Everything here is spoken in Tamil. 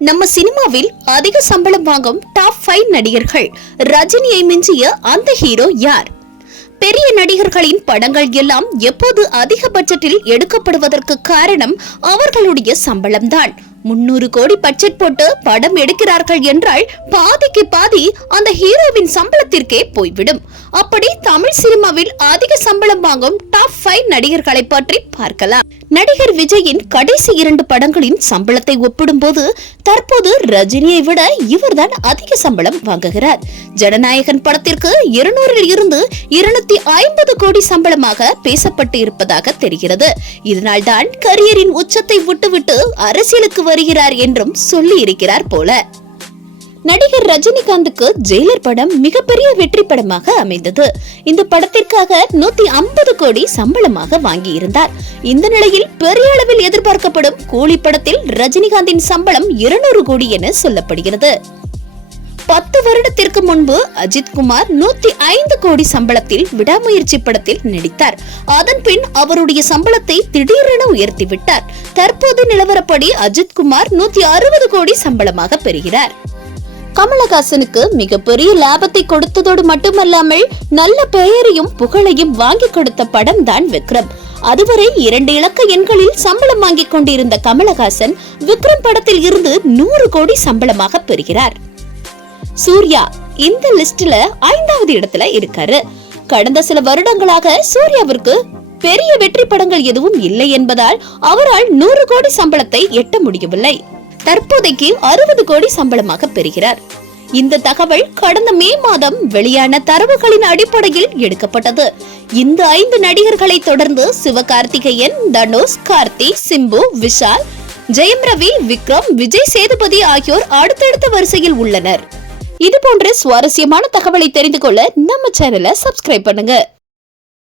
நம்ம சினிமாவில் அதிக சம்பளம் வாங்கும் டாப் ஃபைவ் நடிகர்கள். ரஜினியை மிஞ்சிய அந்த ஹீரோ யார்? பெரிய நடிகர்களின் படங்கள் எல்லாம் எப்போது அதிக பட்ஜெட்டில் எடுக்கப்படுவதற்கு காரணம் அவர்களுடைய சம்பளம்தான். முன்னூறு கோடி பட்ஜெட் போட்டு படம் எடுக்கிறார்கள் என்றால் பாதிக்கு பாதி அந்த ஹீரோவின் சம்பளத்திற்கே போய்விடும். அப்படி தமிழ் சினிமாவில் அதிக சம்பளம் வாங்கும் டாப் ஃபைவ் நடிகர்களை பற்றி பார்க்கலாம். நடிகர் விஜயின் கடைசி இரண்டு படங்களின் சம்பளத்தை ஒப்பிடும்போது தற்போது ரஜினியை விட இவர்தான் அதிக சம்பளம் வாங்குகிறார். ஜனநாயகன் படத்திற்கு இருநூறில் இருந்து இருநூத்தி ஐம்பது கோடி சம்பளமாக பேசப்பட்டு இருப்பதாக தெரிகிறது. இதனால்தான் கரியரின் உச்சத்தை விட்டுவிட்டு அரசியலுக்கு வருகிறார் என்றும் சொல்லி இருக்கிறார் போல. நடிகர் ரஜினிகாந்துக்கு ஜெயிலர் படம் மிகப்பெரிய வெற்றி படமாக அமைந்தது. இந்த படத்திற்காக நூத்தி ஐம்பது கோடி சம்பளமாக வாங்கியிருந்தார். இந்த நிலையில் பெரிய அளவில் எதிர்பார்க்கப்படும் கூலி படத்தில் ரஜினிகாந்தின் சம்பளம் இருநூறு கோடி என சொல்லப்படுகிறது. பத்து வருடத்திற்கு முன்பு அஜித் குமார் நூத்தி ஐந்து கோடி சம்பளத்தில் விடாமுயற்சி படத்தில் நடித்தார். அதன் பின் அவருடைய சம்பளத்தை திடீரென உயர்த்திவிட்டார். தற்போது நிலவரப்படி அஜித் குமார் நூத்தி அறுபது கோடி சம்பளமாக பெறுகிறார். கமலஹாசனுக்கு மிகப்பெரிய லாபத்தை கொடுத்ததோடு மட்டுமல்லாமல் நல்ல பெயரையும் புகழையும் வாங்கி கொடுத்த படம் தான் விக்ரம். அதுவரை இரண்டு இலக்க எண்களில் சம்பளம் வாங்கிக் கொண்டிருந்த கமலஹாசன் விக்ரம் படத்தில் இருந்து நூறு கோடி சம்பளமாக பெறுகிறார். சூர்யா இந்த லிஸ்ட்ல ஐந்தாவது இடத்துல இருக்காரு. கடந்த சில வருடங்களாக சூர்யாவிற்கு பெரிய வெற்றி படங்கள் எதுவும் இல்லை என்பதால் அவரால் நூறு கோடி சம்பளத்தை எட்ட முடியவில்லை. தற்போதைக்கு அறுபது கோடி சம்பளமாக பெறுகிறார். இந்த தகவல் கடந்த மே மாதம் வெளியான தரவுகளின் அடிப்படையில் எடுக்கப்பட்டது. இந்த ஐந்து நடிகர்களை தொடர்ந்து சிவகார்த்திகேயன் தனுஷ் கார்த்தி சிம்பு விஷால் ஜெயம் ரவி விக்ரம் விஜய் சேதுபதி ஆகியோர் அடுத்தடுத்த வரிசையில் உள்ளனர். இது போன்ற சுவாரஸ்யமான தகவலை தெரிந்து கொள்ள நம்ம சேனலை சப்ஸ்கிரைப் பண்ணுங்க.